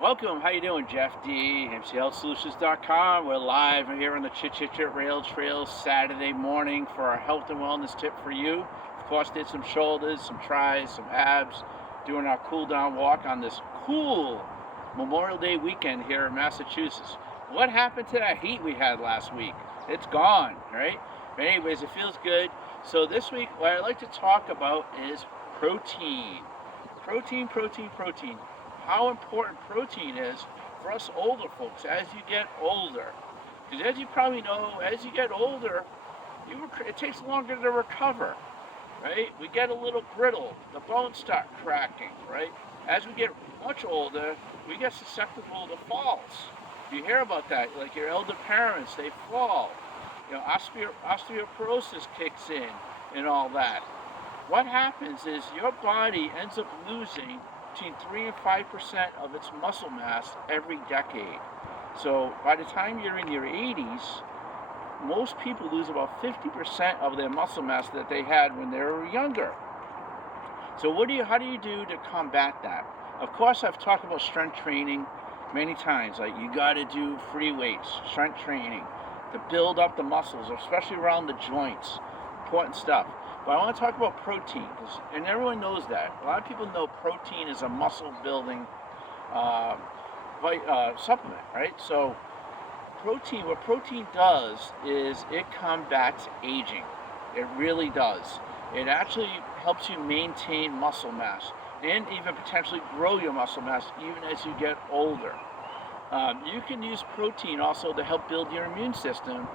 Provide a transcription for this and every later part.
Welcome. How you doing, Jeff D? MCHealthSolutions.com. We're live here on the Chit Rail Trail Saturday morning for our health and wellness tip for you. Of course, did some shoulders, some tries, some abs, doing our cool down walk on this cool Memorial Day weekend here in Massachusetts. What happened to that heat we had last week? It's gone, right? But anyways, it feels good. So this week, what I'd like to talk about is protein. Protein. How important protein is for us older folks as you get older. Because as you probably know, as you get older, it takes longer to recover, right? We get a little brittle, the bones start cracking, right? As we get much older, we get susceptible to falls. You hear about that, like your elder parents, they fall. Osteoporosis kicks in and all that. What happens is your body ends up losing between 3 and 5% of its muscle mass every decade. So by the time you're in your 80s, most people lose about 50% of their muscle mass that they had when they were younger. So how do you do to combat that? Of course, I've talked about strength training many times. Like, you got to do free weights, strength training to build up the muscles, especially around the joints. Important stuff. But I want to talk about protein, and everyone knows that. A lot of people know protein is a muscle building supplement, right? So what protein does is it combats aging. It really does. It actually helps you maintain muscle mass and even potentially grow your muscle mass even as you get older. You can use protein also to help build your immune system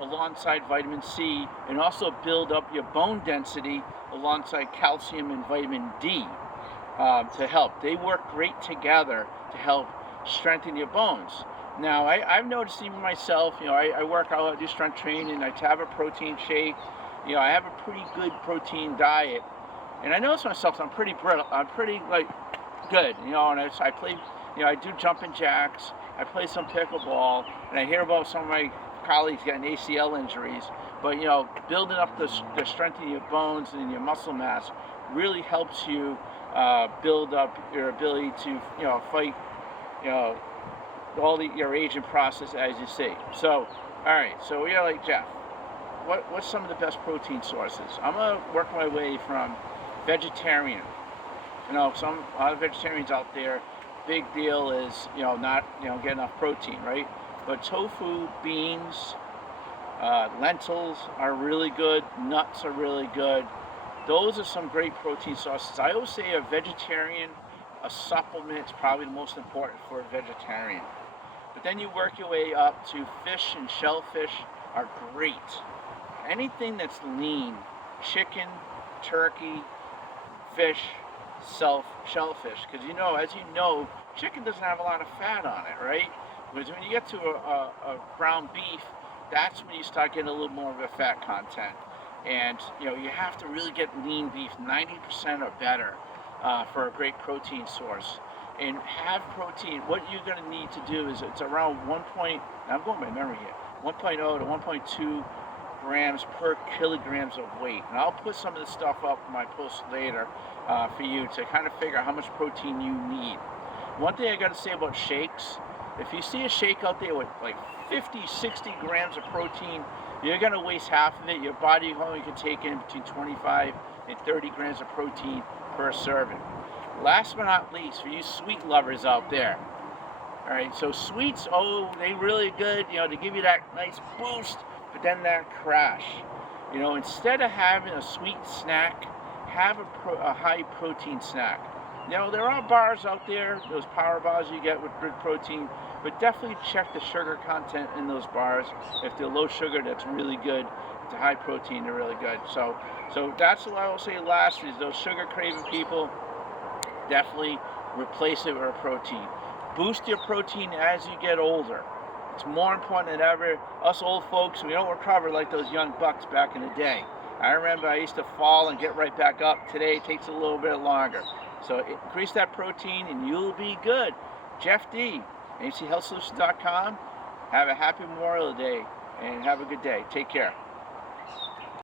alongside vitamin C, and also build up your bone density alongside calcium and vitamin D to help. They work great together to help strengthen your bones. Now, I've noticed even myself, I work out, I do strength training, I have a protein shake, I have a pretty good protein diet, and I notice myself, I'm pretty brittle, I'm pretty good, and I play, I do jumping jacks, I play some pickleball, and I hear about some of my colleagues getting ACL injuries, but building up the strength of your bones and your muscle mass really helps you build up your ability to fight your aging process, as you see. So all right, so we are like, Jeff, what's some of the best protein sources? I'm gonna work my way from vegetarian. A lot of vegetarians out there, big deal is not get enough protein, right? But tofu, beans, lentils are really good. Nuts are really good. Those are some great protein sources. I always say a vegetarian, a supplement is probably the most important for a vegetarian. But then you work your way up to fish, and shellfish are great. Anything that's lean, chicken, turkey, fish, shellfish. Because as you know, chicken doesn't have a lot of fat on it, right? Because when you get to a ground beef, that's when you start getting a little more of a fat content. And you have to really get lean beef, 90% or better, for a great protein source. And have protein. What you're going to need to do is it's around I'm going by memory here, 1.0 to 1.2 grams per kilograms of weight. And I'll put some of this stuff up in my post later for you to kind of figure out how much protein you need. One thing I got to say about shakes, if you see a shake out there with like 50, 60 grams of protein, you're going to waste half of it. Your body only can take in between 25 and 30 grams of protein per serving. Last but not least, for you sweet lovers out there, all right, so sweets, they really good, to give you that nice boost, but then that crash. Instead of having a sweet snack, have a high protein snack. There are bars out there, those power bars you get with good protein, but definitely check the sugar content in those bars. If they're low sugar, that's really good. If they're high protein, they're really good. So that's what I will say last is those sugar craving people, definitely replace it with a protein. Boost your protein as you get older. It's more important than ever. Us old folks, we don't recover like those young bucks back in the day. I remember I used to fall and get right back up. Today it takes a little bit longer. So increase that protein and you'll be good. Jeff D, AIMC Health Solutions.com. Have a happy Memorial Day and have a good day. Take care.